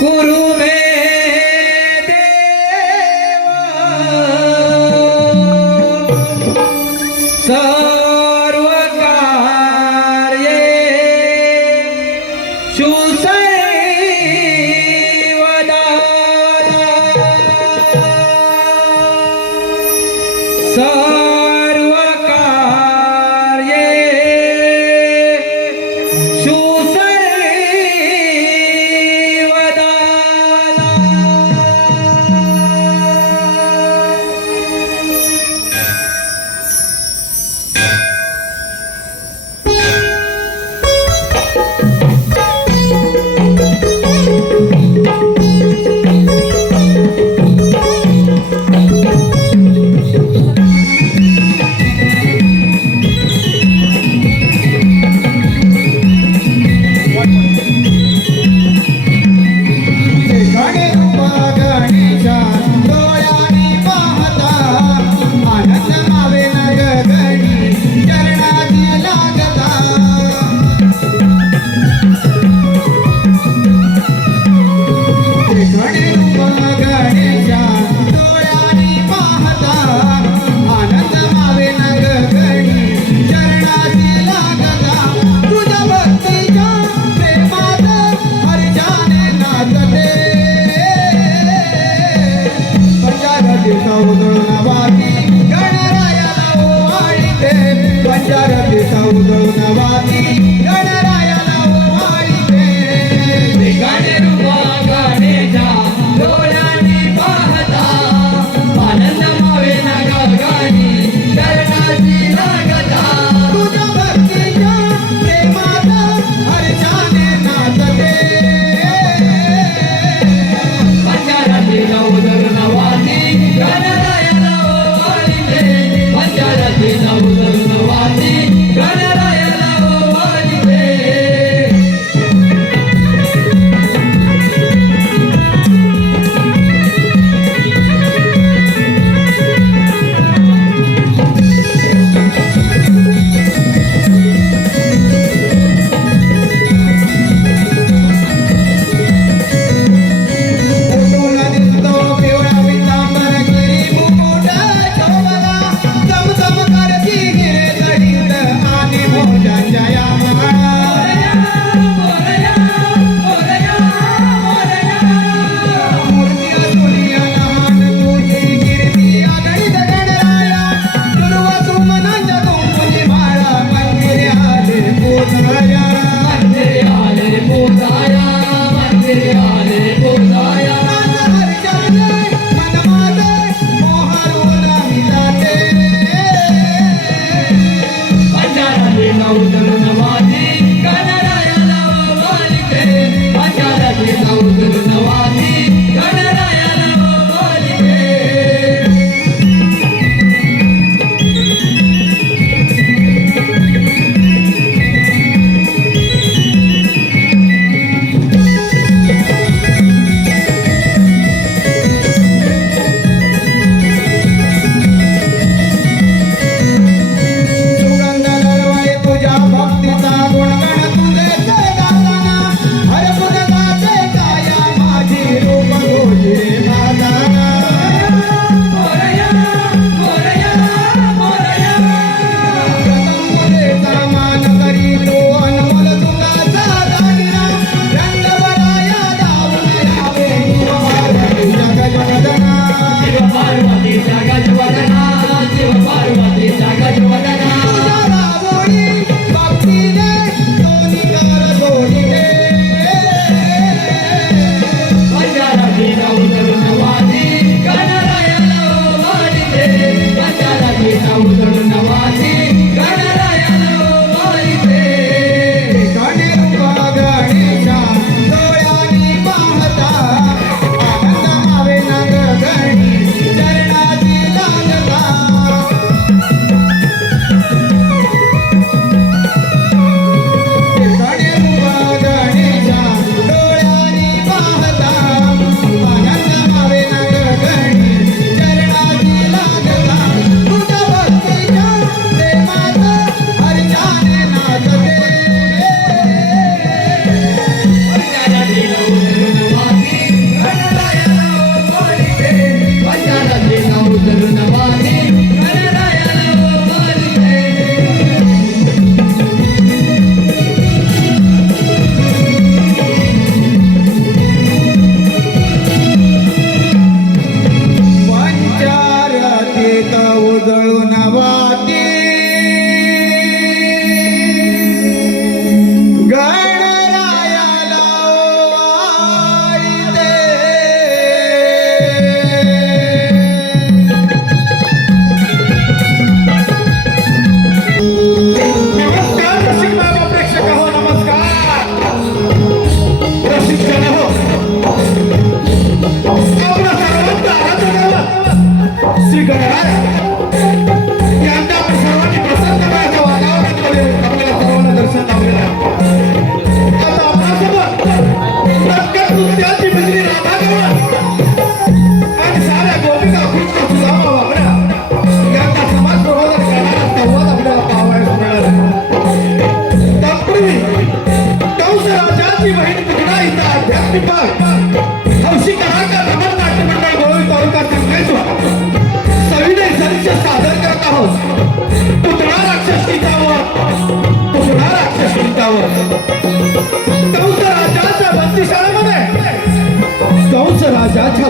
गुरु मे देवा सर्व कार्ये सर्व कार्ये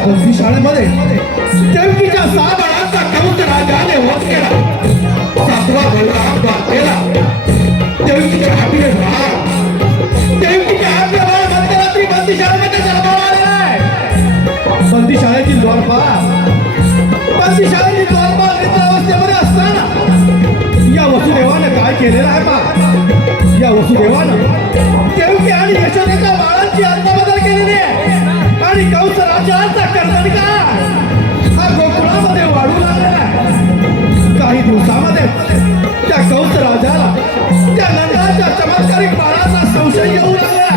बंदी शाळेमध्ये देवकीच्या 6 बाळांचा कंस राजाने वध केला. 7वा बलराम द्वारकेला देवकीच्या हातीने राहा. देवकीच्या हातले बाळ मध्यरात्री बंदी शाळेमध्ये जन्माला आलेला आहे. बंदी शाळेची द्वारपाल निद्रावस्थेमध्ये असताना या वसुदेवानं काय केलेलं आहे पहा. या वसुदेवानं देवकी आणि यशोदेच्या बाळांची अदलाबदल केलेली आहे आणि कंस राजाचा कर्तनिका हा गोकुळामध्ये वाढू लागलेला आहे. काही दिवसामध्ये त्या कंस राजाला त्या नंदाच्या चमत्कारिक बाळाचा संशय येऊ लागला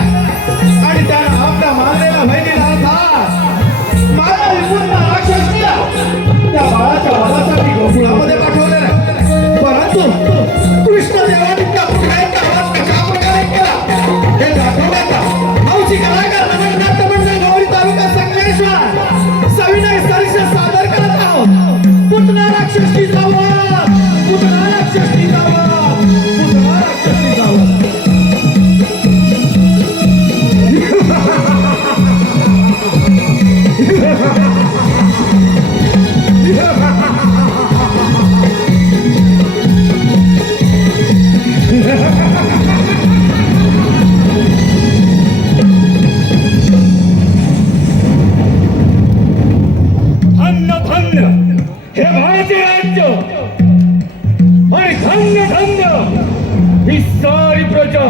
आणि त्यानं आपल्या मारलेल्या बहिणीला अर्थात माया विपूर्ण राक्षस केला. त्या बाळाच्या वधासाठी गोकुळामध्ये पाठवलेला आहे. परंतु कृष्णदेवाने त्या पुत्राचा वध कशा प्रकारे केला हे दाखवण्याचा हौशी कलाकार नवनाट्य मंडळ गौरी तालुका संगमेश्वर सविनय सरिष सादर करत आहोत. पुतना राक्षसी जावं, पुतना राक्षसी जावं, पुतना राक्षसी जावं. धन्य धन्य हे भारतीय राज्य आणि धन्य धन्य ही सारी प्रजा.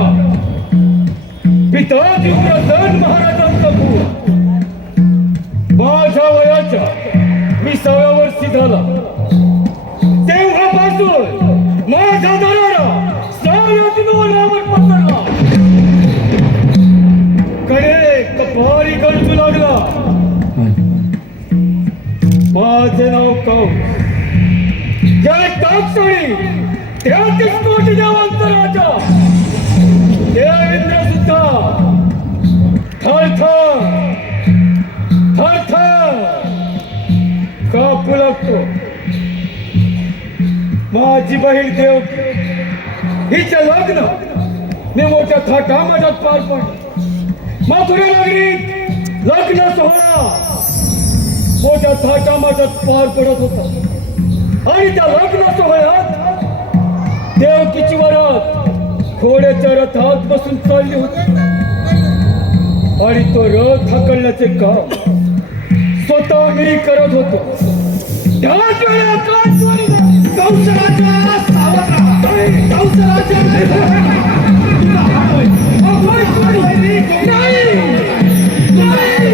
पिता इंद्रसेन महाराजांचा पूर माझ्या वयाच्या 20व्या वर्षी झाला. तेव्हापासून माझ्या दरारा साऱ्या दिनवरावर पसरला. कडे कपारी गरजू लागला. माझे नाव कंस. ज्या टाकसोडी त्याच कोटी देवांचा राजा देवेंद्र सुद्धा थरथर थरथर कापू लागतो. माझी बहीण देवकी हिचे लग्न मी मोठ्या थाटामाटात पार पडले. मथुरा नगरीत लग्न सोहळा मोठ्या थाटामाटात पार पडत होता आणि त्या लग्न सोहळ्यात देवकीची वरात घोड्याच्या रथात बसून चालली होती आणि तो रथ हाकलण्याचे काम स्वतः मी करत होतो. त्याच वेळेला कानस्वारी झाली. कंस राजा सावध राहा. कंस राजा तुझा हात होय. अभय कोणी वैरी नाही नाही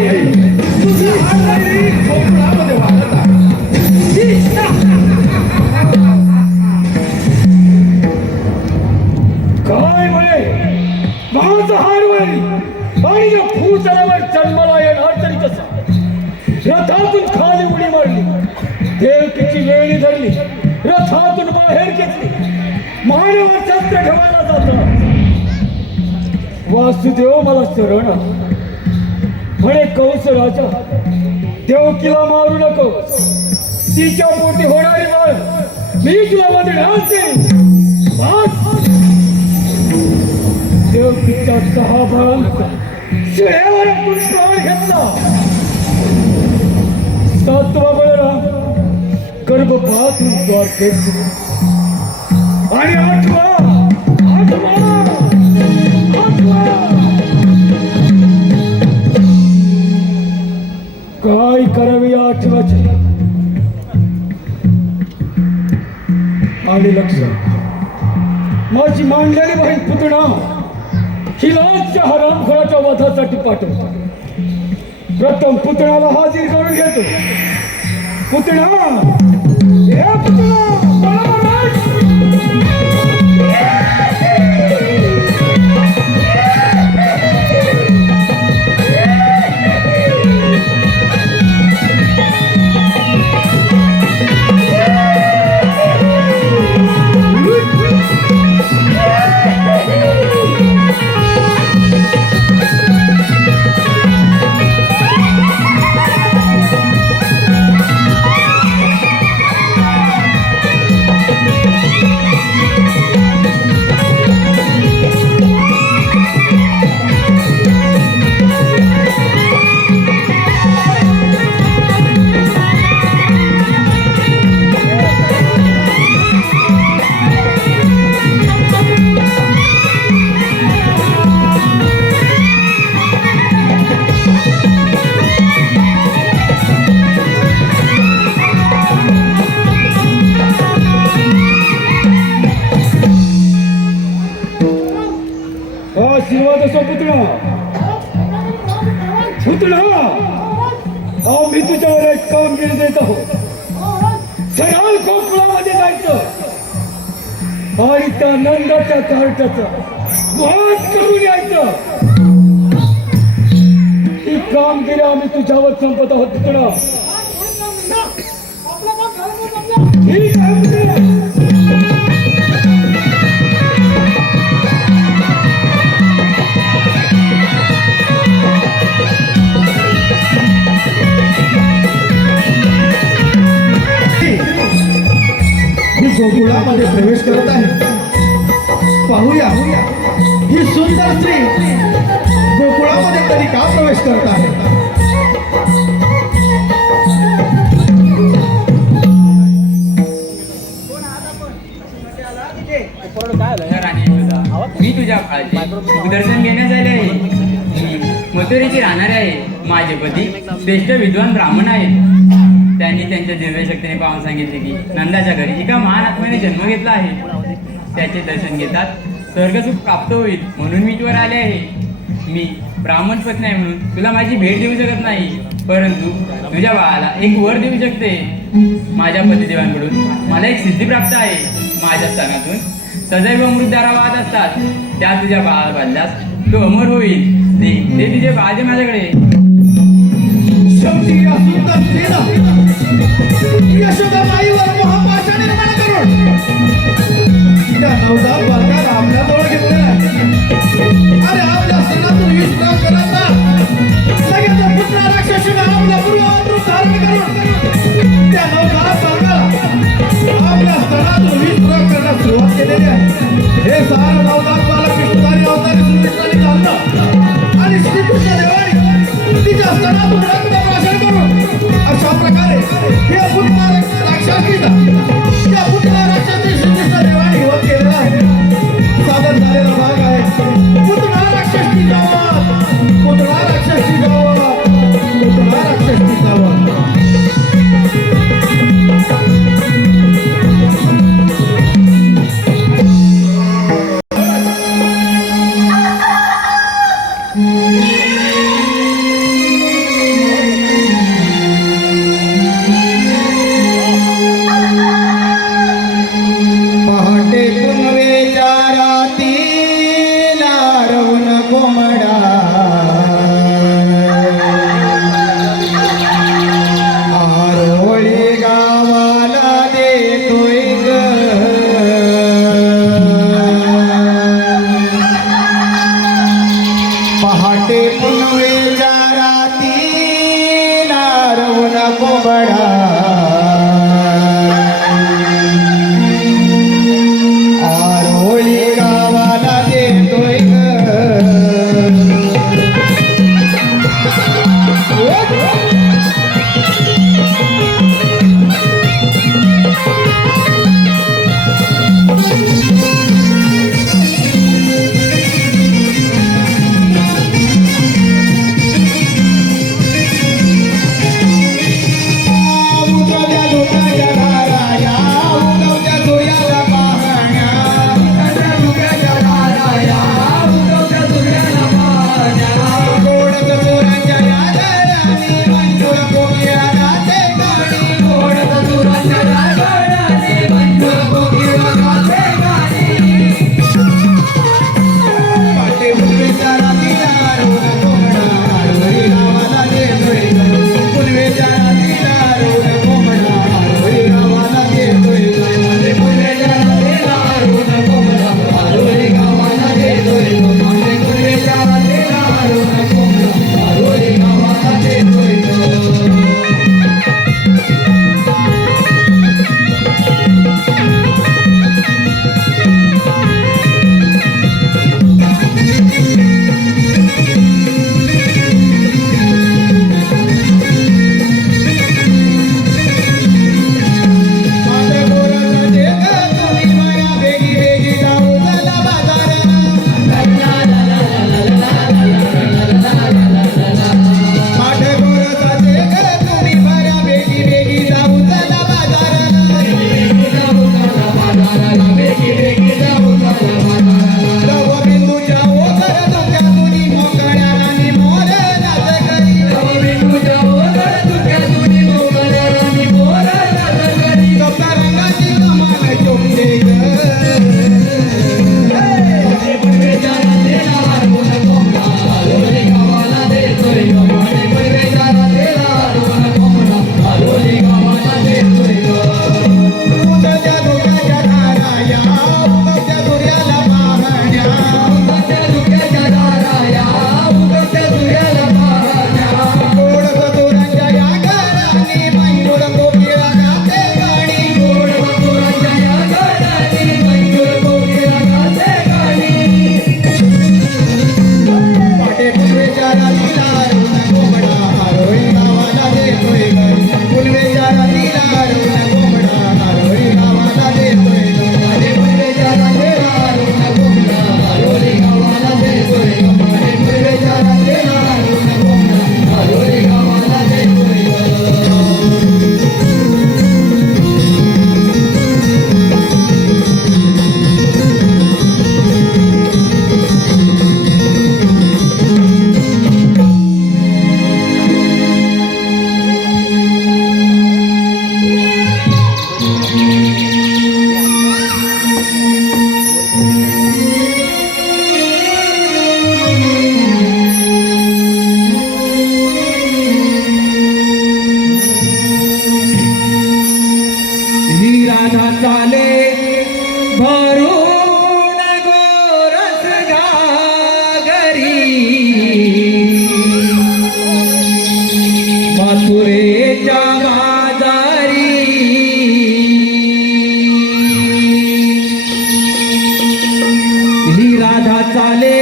तुझा हात वैरी गोकुळामध्ये वाढत आहे. काय म्हणे माझा हार वैरी आणि या भूतलावर जन्माला येणार तरी कसा. रथातून खाली उडी मारली. देवकीची वेळी धरली. रथातून बाहेर घेतली. मानेवर शस्त्र ठेवायला जातात. वासुदेव मला शरण म्हणे कंस राजा देवकीला मारू नको. तिच्या पोटी होणारी बाळ मी तुला वधण्यास देईन. देवकीच्या 6 बाळांचा शिळेवर प्राण घेतला. 7वा बळराम गर्भपातून द्वारकेत आणि 8वा काय करावे या 8व्याचे आणि लक्षात माझी मांडलेली बहीण पुतणा हिलाच्या हरामखोराच्या वधासाठी पाठवतो. प्रथम पुतणाला हाजीर करून घेतो. पुतणा हे पुतणा तो पुतळा पुतळा मी तुझ्यावर एक कामगिरी देत आहोत. सरळ कोकणामध्ये जायचं आणि त्या नंदाच्या कार्टाचा वाद करून यायचं. ही कामगिरी आम्ही तुझ्यावर संपत आहोत पुतळा. ठीक आहे पुतळा. मी गोकुळामध्ये प्रवेश करत आहे. पाहूया ही सुंदर स्त्री गोकुळामध्ये तरी का प्रवेश करत आहे. मी तुझ्या काळजी दर्शन घेण्यास आले आहे. मी मथुरेची राहणारे आहे. माझे पती श्रेष्ठ विद्वान ब्राह्मण आहेत. त्यांनी त्यांच्या दिव्य शक्तीने पाहून सांगितले की नंदाच्या घरी एका महान आत्म्याने जन्म घेतला आहे. त्याचे दर्शन घेतात स्वर्गसुख प्राप्त होईल म्हणून मी तुवर आले आहे. मी ब्राह्मण पत्नी आहे म्हणून तुला माझी भेट देऊ शकत नाही, परंतु तुझ्या बाळाला एक वर देऊ शकते. माझ्या पतिदेवांकडून मला एक सिद्धी प्राप्त आहे. माझ्या स्तनातून सदैव अमृतधारा वाहत असतात. त्या तुझ्या बाळाला बांधल्यास तो अमर होईल. ते तुझे बाळ दे माझ्याकडे. शेवटी या सुंदर स्त्रीला यशोदाबाईवर मोहपाशा निर्माण करून त्या नवजात बालकाला आपल्याजवळ घेतलेला आहे. अरे आपल्या सणातून विश्राम करायचा लगेच पुत्र राक्षसीने आपल्या पूर्वात रूप धारण करून त्या नवजात बालकाला आपल्या सणातून विश्राम करण्यास सुरुवात केलेली आहे. हे सारं नवजात बालक विष्णुधारी अवतारी श्रीकृष्णाने जाणलं आणि श्रीकृष्ण देवाने तिच्या स्तनातून रक्तप्राशन करून अशा प्रकारे हे पुत्र राक्षसीला त्या पुत्र राक्षसी श्रीकृष्ण देवाने हिवत केलेला आहे. सादर झालेला भाग आहे पुतळा राक्षसी जावा, पुतळा राक्षसी जावा, पुतळा राक्षसी जावा. चाले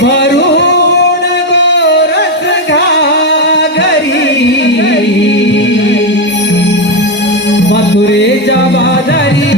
भरून गोरस घागरी मथुरेच्या बाजारी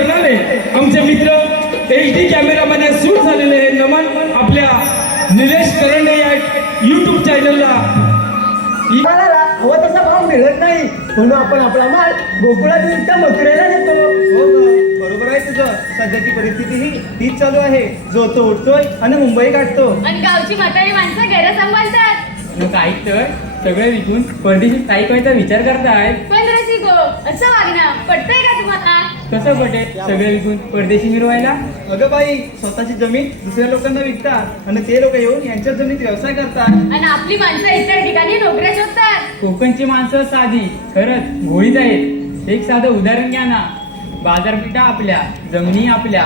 करणारे आमचे मित्र HD कॅमेरामध्ये शूट झालेले हे नमन आपल्या निलेश करंडे या YouTube चॅनलला मालाला हवा तसा भाव मिळत नाही म्हणून आपण आपला माल गोकुळात मथुरेला देतो. हो ग, बरोबर आहे तुझं. सध्याची परिस्थिती ही तीच चालू आहे. जो तो उठतोय आणि मुंबई गाठतो. आणि गावची म्हातारी माणसं घर सांभाळतात. मग काही तर सगळे विकून परदेशी स्थायिक व्हायचा विचार करताय. पण रसिको असं वागणं पटतंय का तुम्हाला? कसं पटेल सगळे विकून परदेशी मिरवायला? अगं बाई, स्वतःची जमीन दुसऱ्या लोकांना विकतात आणि ते लोक येऊन यांच्या जमिनीत व्यवसाय करतात. आणि आपली माणसं इतर ठिकाणी नोकऱ्या शोधतात. कोकणची माणसं साधी खरंच भोळीच आहेत. एक साधं उदाहरण घ्या ना. बाजारपेठा आपल्या, जमिनी आपल्या,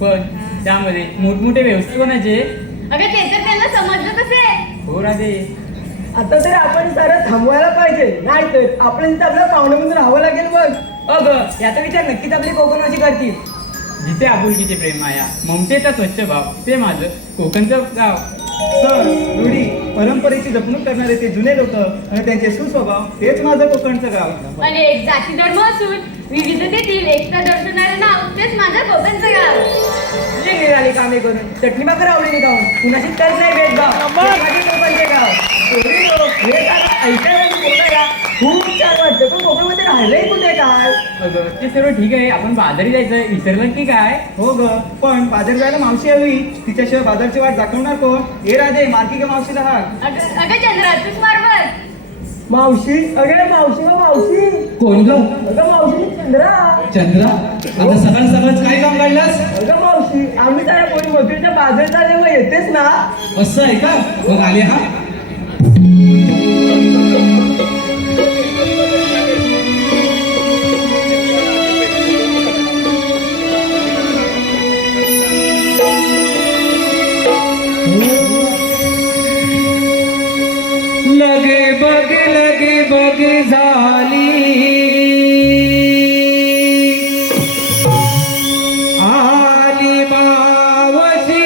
पण त्यामध्ये मोठमोठे व्यवसाय कोणाचे? अगं ते तर त्यांना समजलं असेल. हो राधे. आता तर आपण सारं थांबवायला पाहिजे नाही तर आपण तिथं आपल्या पाहुण्यामधून राहावं लागेल. बघ अगं याचा विचार नक्कीच आपली कोकणवासी करतील. जिथे आपुलकीचे प्रेम माया, ममतेचा स्वच्छ भाव, ते माझं कोकणचं गाव. सण, रूढी, परंपरेची जपणूक करणारे ते जुने लोक आणि त्यांचे सुस्वभाव, तेच माझं कोकणचं गाव. आणि एक जाती धर्म असून विविधतेतील एकता दर्शवणारं नाव तेच माझं कोकणचं गाव. जे निराळी कामे करून चटणी भाकर आवडीने खाऊन कुणाशी तर नाही भेदभाव माझे कोकणचे गाव. एवढे लोक हे सारं ऐकायला आणि बोलायला खूप छान वाटतं पण कोकणामध्ये राहिलंही कुठे काय. अगं ते सर्व ठीक आहे, आपण बाजारी जायचं विसरलं की काय? हो ग, पण बाजार जायला मावशी हवी. तिच्याशिवाय बाजारची वाट दाखवणार कोण? हे राधे, मार्की का मावशीला हाक. अगं चंद्रा तूच मारवर. मावशी अगे मावशी ग मावशी. कोण ग? अगं मावशी चंद्रा. चंद्रा, आता सकाळ सकाळच काय काम काढलास? अगं मावशी आम्ही त्या कोणी मथुरेच्या बाजार चालले मग येतेच ना. असं आहे का? मग आले हा. लगे बग झाली आली मावशी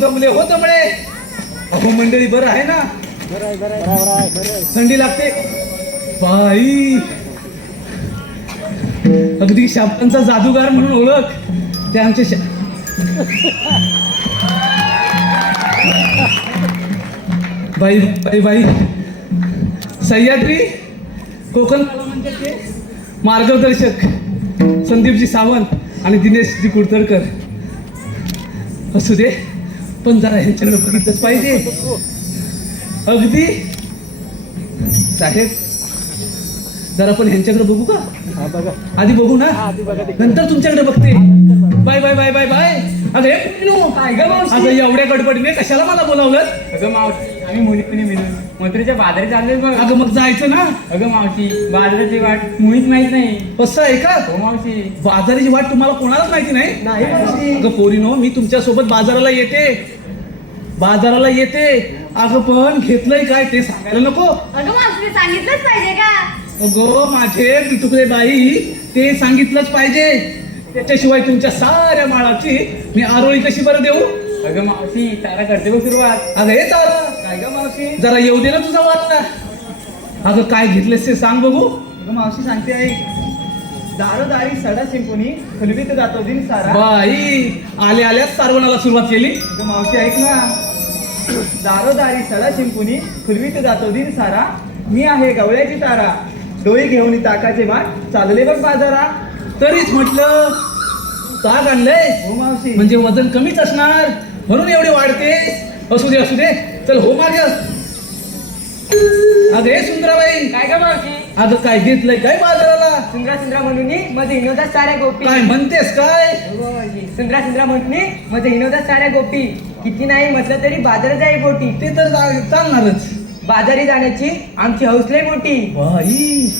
दमले हो दमले. अहो मंडळी बरं आहे ना? थंडी लागते बाई. अगदी शापांचा जादूगार म्हणून ओळख ते आमचे बाई बाई बाई. सह्याद्री कोकण कलामंचाचे मार्गदर्शक संदीपजी सावंत आणि दिनेशजी कुडतरकर. असू दे पण जरा ह्यांच्याकडे बघितलंच पाहिजे. अगदी साहेब जरा पण ह्यांच्याकडे बघू का? आधी बघू ना नंतर तुमच्याकडे बघते. Bye bye bye bye bye. अगं हे पुण्णू, काय ग मावशी? अगं एवढ्या गडबडीने कशाला मला बोलावलं? अगं मावशी आम्ही मुली मिळून मथुरेच्या बाजारी चाललोय बघ. अगं मग जायचं ना. अगं मावशी बाजाराची वाट मुळीच माहित नाही. कसं आहे का? हो मावशी. बाजाराची वाट तुम्हाला कोणालाच माहिती नाही? नाही मावशी. अगं पोरीनो मी तुमच्या सोबत बाजाराला येते. अगं पण घेतलंय काय ते सांगायला नको? अगं मावशी सांगितलंच पाहिजे का? अगं माझे बिटुकले बाई ते सांगितलंच पाहिजे. त्याच्याशिवाय तुमच्या साऱ्या माळाची मी आरोळी कशी बरं देऊ? अगं मावशी तारा करते बघ सुरुवात. अगं हे तारा काय ग मावशी? जरा येऊ दे ना तुझा वाटला. अगं काय घेतलेस ते सांग बघू. अगं मावशी सांगते आई, दारोदारी सडा शिंपुनी खुलवीत जातो दिन सारा. बाई आल्याच सारवणाला सुरुवात केली. अगं मावशी ऐक ना, दारोदारी सडा शिंपुनी खुलवीत जातो दिन सारा. मी आहे गवळ्याची तारा, डोळी घेऊन ताकाचे माठ चालले बघ बाजारा. तरीच म्हटलं ताक आणलंय हो मावशी. म्हणजे वजन कमीच असणार म्हणून एवढे वाढते. असू दे चल हो मागे. अगं हे सुंदराबाई काय ग मावशी? अगं काय घेतलंय काय बाजाराला? सुंदरा म्हणून मध्ये हिनवतात साऱ्या गोपी. काय म्हणतेस काय? हो मावशी. सुंदरा म्हणून मध्ये हिनवतात साऱ्या गोपी. किती नाही म्हटलं तरी बाजारात आहे बोटी. ते तर चालणारच. बाजारी जाण्याची आमची हौसले मोठी. बाई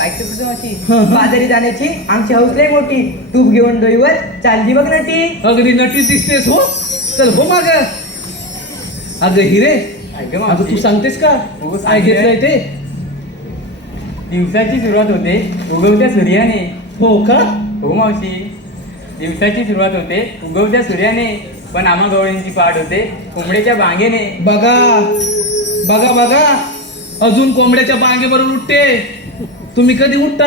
ऐकतो तुझं मावशी? हं. बाजारी जाण्याची आमची हौसले मोठी. तूप घेऊन डोईवर चालली बघ ना ती. अगदी नटी दिसतेस हो. चल हो माग. अगं हिरे अगं अगं मावशी तू सांगतेस का हो, काय सांगते. घेतलंय ते? दिवसाची सुरुवात होते उगवत्या सूर्याने. हो का? हो मावशी. दिवसाची सुरुवात होते उगवत्या सूर्याने, पण आम्हा गवळींची पाठ होते कोंबड्याच्या बांगेने. बघा अजून कोंबड्याच्या बांगेवरून उठते. तुम्ही कधी उठता?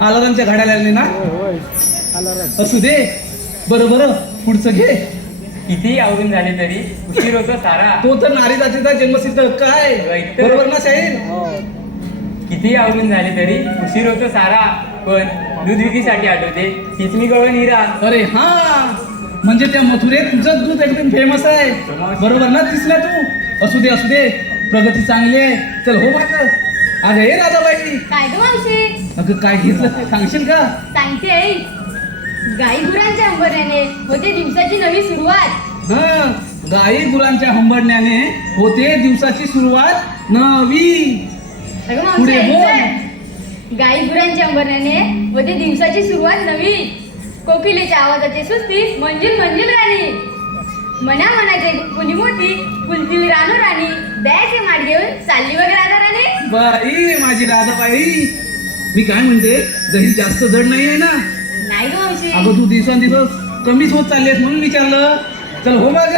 अलारामच्या घड्याला ना. असू दे. बरं पुढचं घे. किती आवरून झाले तरी उशीर होतो सारा. तो तर नारी जातीचा जन्मसिद्ध काय बरोबर ना साहेब? किती आवरून झाले तरी उशीर होतो सारा, पण दूध विक्रीसाठी आठवते किचमी गवळण हिरा. अरे हा म्हणजे त्या मथुरेत तुझं दूध एकदम फेमस आहे. बरोबर ना दिसला तू? असू दे प्रगती चांगली आहे. चल हो माग. अगं हे राधाबाई काय ग मावशी? अगं काय घेतलं ते सांगशील का? सांगते आई. गाई गुरांच्या अंबरण्याने होते दिवसाची नवी सुरुवात. हा गाई गुरांच्या हंबरण्याने होते दिवसाची सुरुवात नवी. अगं मावशी पुढे बोल. ऐकतोय? गाई गुरांच्या अंबरण्याने होते दिवसाची सुरुवात नवी. कोकिलेच्या आवाजाची सुस्ती मंजिल गाणी. मनाचे कुणी मोठी फुलतील रानो राणी. बॅग माठ घेऊन चालली बघ राधा राणी. बाई माझी राधाबाई मी काय म्हणते दही जास्त जड नाही आहे ना? नाही ग मावशी. अगं तू दिवस कमीच होत चाललीस म्हणून विचारलं. चल हो माग.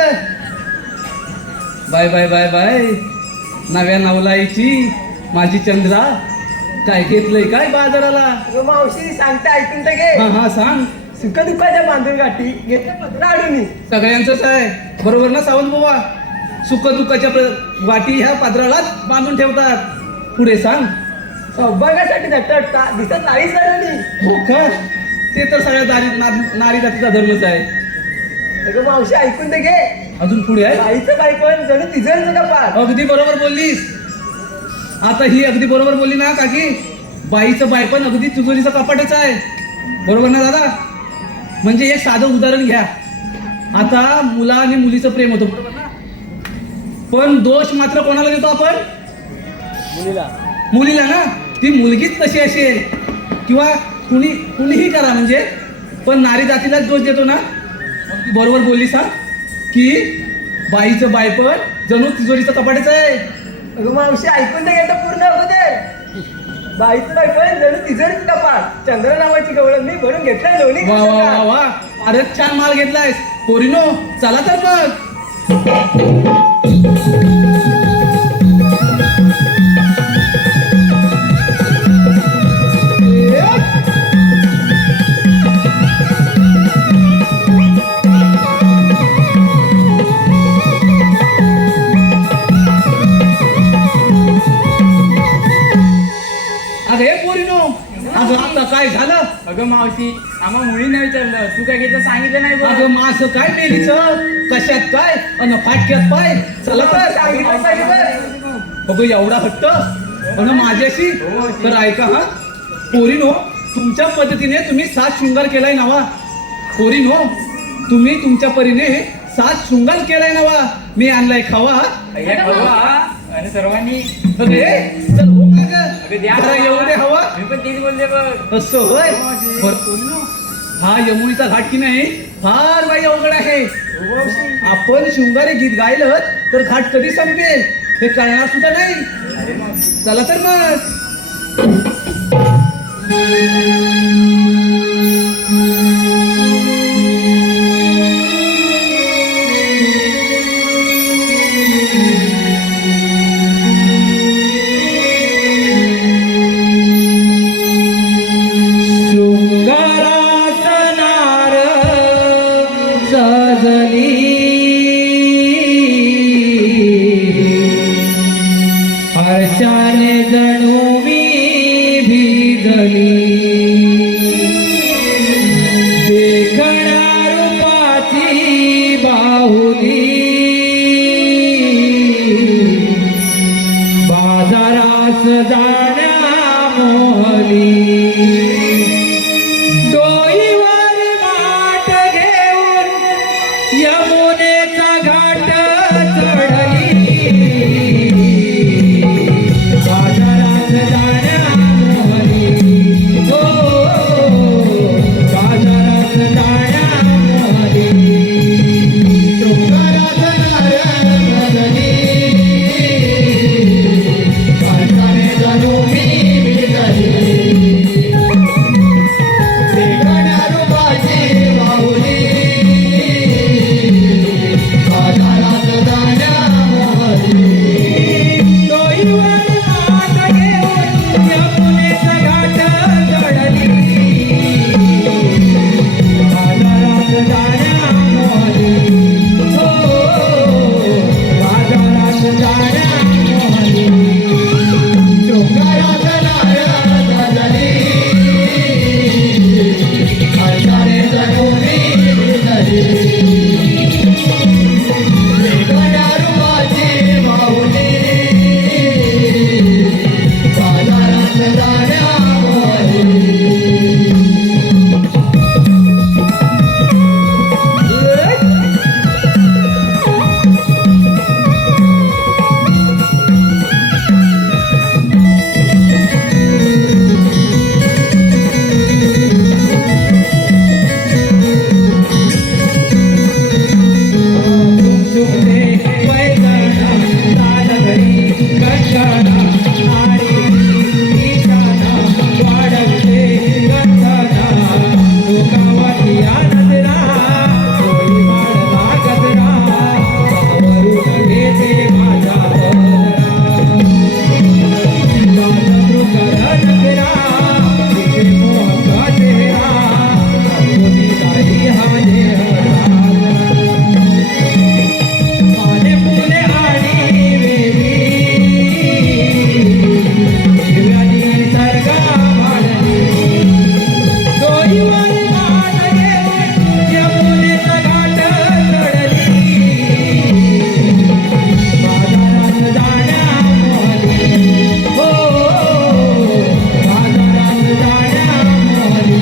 बाय नव्या नवलाईची माझी चंद्रा काय घेतलंय काय बाजाराला? अगं मावशी सांगते ऐकून तर घे. हा सांग. सुख दुःखाच्या बांधून गाठी घेतल्या पत्र आडून. सगळ्यांचंच आहे बरोबर ना सावंत बाबा? सुख दुःखाच्या वाटी ह्या पात्रालाच बांधून ठेवतात. पुढे सांग. सौभाग्यासाठी झटटता दिसत नाही सरांनी. हो का? ते तर सगळ्या नारी जातीचा धर्मच आहे. अगं मावशी ऐकून तर घे. अजून पुढे आहे. बाईचं बाई पण जणू तिजल का पार. अगदी बरोबर बोललीस. आता ही अगदी बरोबर बोलली ना काकी? बाईचं बाय पण अगदी तिजोरीचं कपाटच आहे. बरोबर ना दादा? म्हणजे एक साधं उदाहरण घ्या. आता मुला आणि मुलीचं प्रेम होतं बरोबर ना? पण दोष मात्र कोणाला देतो आपण? मुलीला ना. ती मुलगीच तशी असेल किंवा कुणीही करा म्हणजे, पण नारी जातीलाच दोष देतो ना. बरोबर बोलली सांग की बाईचं बाय पण जणू तिजोरीचं कपाटच आहे. अगं मावशी ऐकून तर घेतं पूर्ण होते. बाईचं बाई पण जणू तिजोरीच कपाट. चंद्र नावाची गवळण मी भरून घेतलं लोणी. वा वा वा वा. अरे छान माल घेतलायस. पोरीनो चला तर मग. अगं हे पोरीनो, अगं आता काय झालं? अगं मावशी आम्हा मुलींना विचारलं तू काय घेतलं सांगितलं नाही बघ. अगं माझ काय मेलीचं, कशात काय अन फाटक्यात पाय. चला तर सांगितलं पाहिजे बरं. अगं एवढा हट्ट अन माझ्याशी. तर ऐका हा पोरीनो, तुमच्या पद्धतीने तुम्ही 7 शृंगार केलाय नवा. पोरीनो तुम्ही तुमच्या परीने 7 शृंगार केलाय नवा. मी आणलाय खावा. हे खावा आणि सर्वांनी अगे चल हो माग. अगं द्या जरा येऊ दे हवा. मी पण तेच बोलले बघ. असं होय. बरं पोरीनो, हा यमुनीचा घाट की नाही फार बाई अवघड आहे. आपण शृंगारी गीत गायलं तर घाट कधी संपेल हे कळणार सुद्धा नाही. चला तर मग. हर्षाने जणू मी भिजली, देखण्या रूपाची बाहुली, बाजारास जाण्या मोहली, डोईवर माठ घेऊन यमुनेचा घाट चढली, बाजारात जाण्या मोहली, हो बाजारात जाण्या मोहली, शृंगारात नारळ गजली, हर्षाने जणू मी भिजली, देखण्या रूपाची बाहुली, बाजारात जाण्या मोहली, डोईवर माठ घेऊन यमुनेचा घाट चढली, बाजारात जाण्या मोहली, हो बाजारात जाण्या मोहली, शृंगारात नारळ गजली, हर्षाने जणू मी भिजली, देखण्या रूपाची बाहुली, बाजारात जाण्या मोहली. सुखदे पैगणा तालघरी कंकणा आरी ईशाना वाढवते गंधना, लोकावती आनंदना कोई वाढला गजरा, वावरून घेते माझा बदरा, माझा मृगर नगरा तिथे मोहका चेहरा, कोणी नाही हा देह आले फुले आणि वेली, हिरव्यानी सरगा वाढली, डोईवर माठ घेऊन यमुनेचा घाट चढली, बाजारात जाण्या मोहली, हो बाजारात जाण्या मोहली,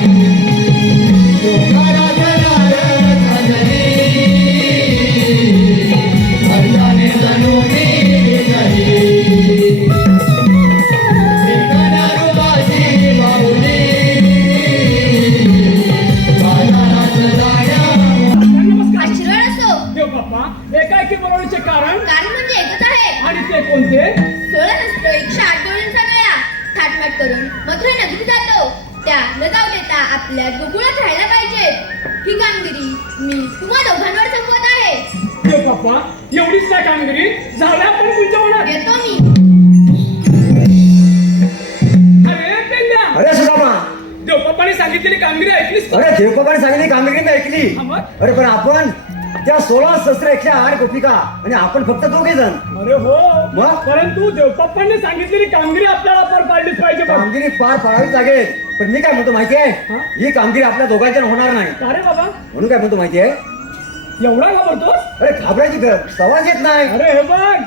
शृंगारात नारळ गजली, हर्षाने जणू मी भिजली, देखण्या रूपाची बाहुली, बाजारात जाण्या मोहली. आशीर्वाद असो. देव बाप्पा एकाएकी बोलवण्याचे कारण कारण म्हणजे एकच आहे. आणि ते कोणते? 16 नसतो 108 डोळ्यांचा मेळा थाटमाट करून मथुरा नगरी जातो. त्या न जाऊ देता आपल्या गोकुळात राहायला पाहिजे. ही कामगिरी मी तुम्हा दोघांवर सोपवत आहे. देव बाप्पा एवढीच ना कामगिरी झाल्या पण तुमच्या मनात येतो मी. अरे पेंड्या अरे सुदामा, देवबाप्पाने सांगितलेली कामगिरी ऐकलीस का? अरे देवबाबाने सांगितली कामगिरी मी ऐकली. हा मग? अरे पण आपण त्या 16 शस्त्र 108 गोपिका आणि आपण फक्त 2 जण. अरे हो मग? परंतु देवबाप्पाने सांगितलेली कामगिरी आपल्याला पार पाडलीच पाहिजे बघ. कामगिरी पार पाडावी लागेल. पण मी काय म्हणतो माहिती हा? आहे, ही कामगिरी आपल्या दोघांच्या होणार नाही. अरे बाबा म्हणून काय म्हणतो माहिती आहे, एवढा घाबरतोस? अरे घाबरायची सवाल येत नाही. अरे हे बघ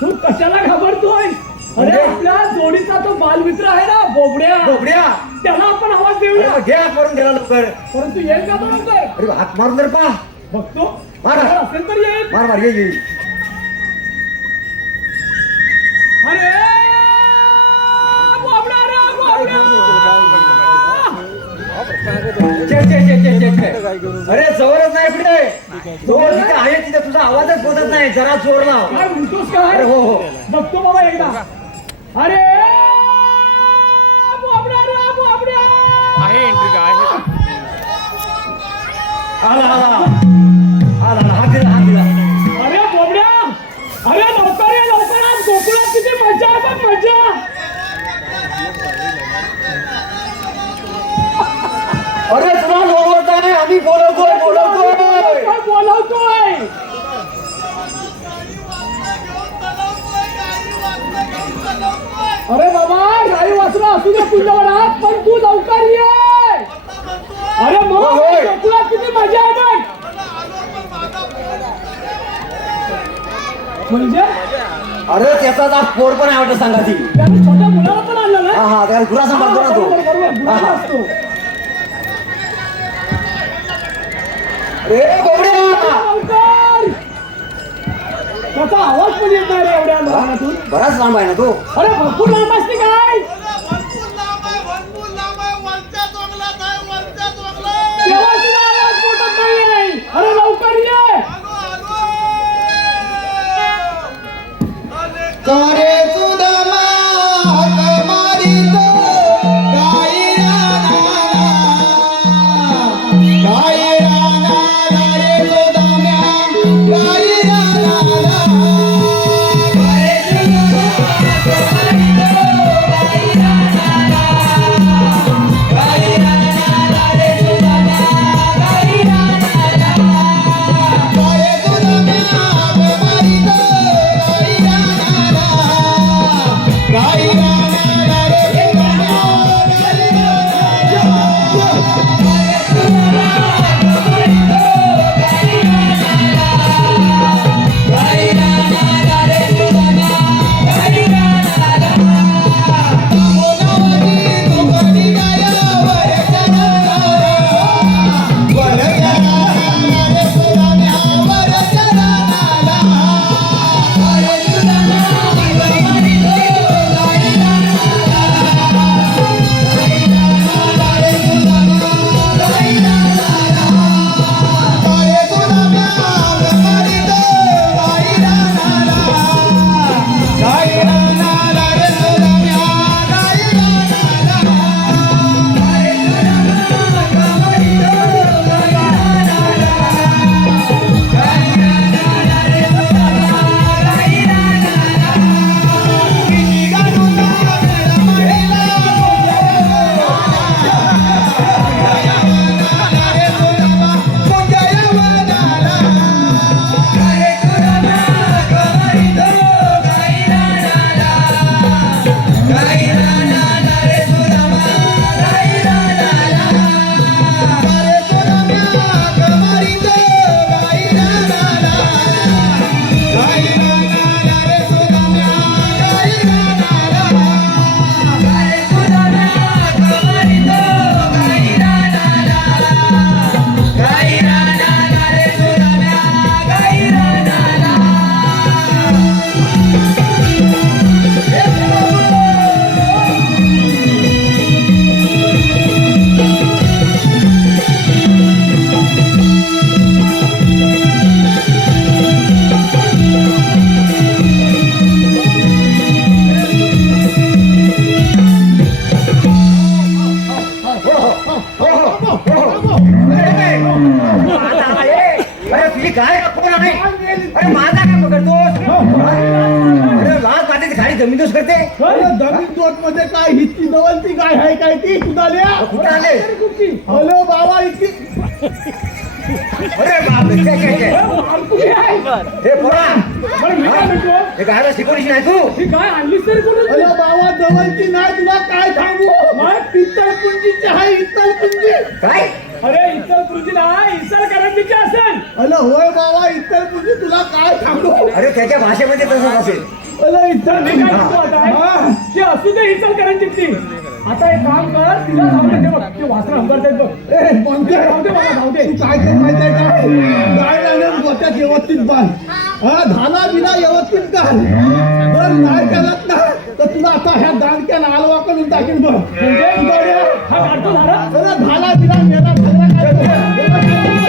तू कशाला घाबरतोय? अरे म्हणजे? आपल्या जोडीचा तो बालमित्र आहे ना बोबड्या, बोबड्या, त्याला आपण आवाज देऊया. अरे घे हात मारून गेला लवकर. परंतु येईल का तो लवकर? अरे हात मारून तर पहा. बघतो मार. जर असेल तर येईल. मार मार ये ये. अरे बोबड्या रे बोबड्या. अरे जवळच नाही कुठे, जवळ जिथे आहे तिथे तुझा आवाजच पोहोचत नाही. जरा जोर लाव. काय म्हणतोस काय? अरे हो हो. बघतो बाबा एकदा. अरे बोबड्या रे बोबड्या. आला आला आला. हात दिला हात दिला. अरे बोबड्या, अरे लवकर ये लवकर. आज गोकुळात किती मजा आहे बघ, मजा. अरे तुला बोलवत आहे, आम्ही बोलवतोय बोलवतोय. काय बोलावतोय? अरे बाबा गाई वासरा असू दे तुझ्यावरात, पण तू लवकर ये. अरे मग होय. गोकुळात किती मजा आहे बघ. म्हणजे अरे त्याचा आता पोर पण आहे वाटतं सांगा ती. त्याने छोट्या मुलाला पण आणलं ना. हा हा त्याला गुरा सांभाळतो ना तो. बरोबर, बरोबर, हा, मुलाला हा. असतो. अरे बोबड्या. लवकर. त्याचा आवाज पण येत नाही रे एवढ्या लहानातून. बराच लांब आहे ना तो. अरे भरपूर लांब असते काय. तेव्हा तुला आवाज पोटत नाही. अरे लवकर ये. कारे सुदामा हाक मारितो, गाई रानाला, गाई रानाला रे सुदाम्या, गाई रानाला. कारे सुदामा हाक मारितो, गाई काय कोण आहे अरे माझा काय पकडतोस अरे लाल पाण्याची खाली जमीन दोष करते जमीन दोट मध्ये काय हिची दवलती काय आहे काय ती कुणाल्या कुठे आले हॅलो बाबा इतकी अरे बाप रे, हे पोरा हे गायला शिकवलीच नाही तू काय आणलीस तरी कोण अरे बाबा दवलती नाही तुला काय सांगू इतर पुंजीची आहे इतर पुंजी काय अरे इतर कृती ना इतर करंडीची असेल अरे होय बाबा इतर पुंजी तुला काय सांगू अरे त्याच्या भाषेमध्ये तसंच असेल अरे इतर मी काय म्हणतो आता ते असू दे इतर करंडीची आता एक काम कर तिला सांगते बघ ते वासरा अंगारतात बघ ए कोणते जाऊ दे बाबा जाऊ दे तू काय कर माहिती आहे काय गाय लावून गोट्यात व्यवस्थित बांध हा धाना बिना व्यवस्थित घाल जर नाही करत ना तर तुला आता ह्या दांडक्यानं आलवा करून टाकेल बघ म्हणजे उदाड्या. हा काढतो झाला अरे धाना बिना मेला सगळं काय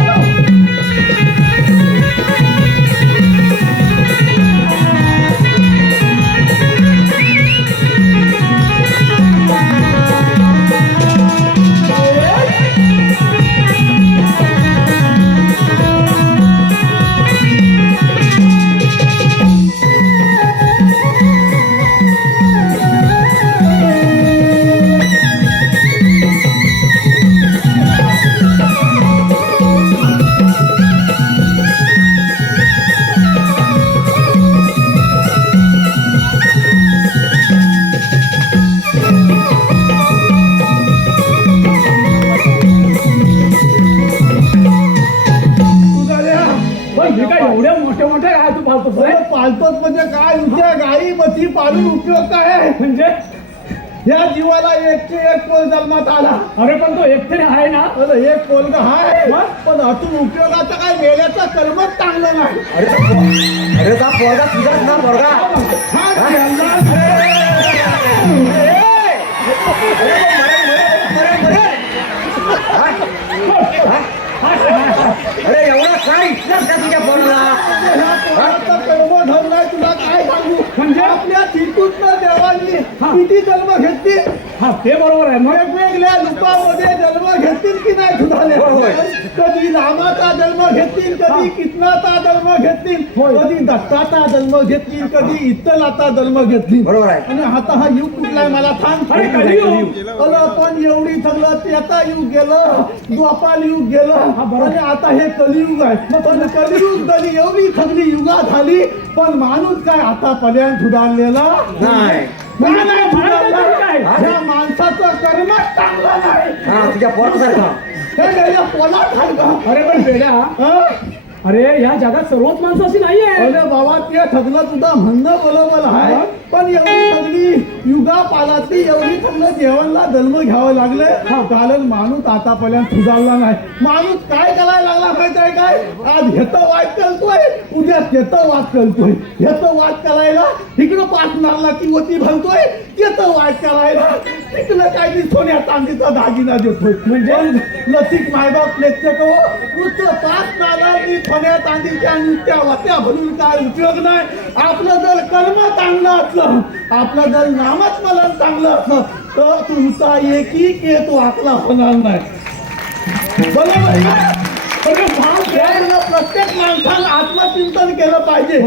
पण हे काय एवढ्या मोठ्या मोठ्या काय तू पाहतो पालतोच म्हणजे काय तुझ्या गाई मती पाळून उपयोग काय आहे? म्हणजे या जीवाला एकचे एक पोल जन्मात आला अरे पण तो एकटे आहे ना अरे एक पोलग हाय पण अजून उपयोगाचा काय मेल्याचा कर्मच चांगलं नाही अरे का पोरगा तुझाच ना पोरगा हा जन्मात अरे एवढा काय इतकंच का तुझ्या पोराला कर्म धरलाय तुला काय सांगू म्हणजे आपल्या तिथून देवानी किती जन्म घेतली हा ते बरोबर आहे मग वेगवेगळ्या रूपामध्ये जन्म घेतील की नाही तुझाले होय. कधी रामाचा जन्म घेतील कधी कृष्णाचा जन्म घेतील कधी दत्ताचा जन्म घेतील कधी इत्तलाचा जन्म घेतील बरोबर आहे आणि आता हा युग कुठला आहे मला सांग अरे कलियुग. अरे पण एवढी सगळं त्याचा युग गेलं द्वापार युग गेलं आणि आता हे कलियुग आहे पण कलियुग कधी एवढी सगळी युगा झाली पण माणूस काय आतापर्यंत सुधारलेला नाही नाही, नाही, सुधारलेला काय ह्या माणसाचं कर्मच चांगलं नाही हा तुझ्या पोरासारखा हे गेल्या पोलात आहे का अरे पण बेड्या हं? अरे या जगात सर्वच माणसं अशी नाहीये अरे बाबा ते ठगलं तुझं म्हणणं बरोबर आहे पण एवढी सगळी युगा पालातली एवढी सगळं जेवणला जन्म घ्यावं लागले कारण माणूस आतापर्यंत सुधारला नाही माणूस काय करायला लागला माहिती आहे काय आज ह्याचं वाद करतोय उद्या त्याचं वाद करतोय ह्याचं वाद करायला इकडं पाच नारला ती वती भरतोय त्याचं वाद करायला तिकडं काय ती सोन्या चांदीचा दागिना देतोय म्हणजे लसिक मायबाप लेखक नुसतं पाच नारला ती सोन्या चांदीच्या नुसत्या वत्या भरून काय उपयोग नाही आपलं जर कर्म चांगलं असलं आपलं जर नामस्मरण चांगलं असलं तर तुमचा एकही केत वाकला होणार नाही बरोबर आहे ना? त्यामुळं प्रत्येक माणसाला आत्मचिंतन केलं पाहिजे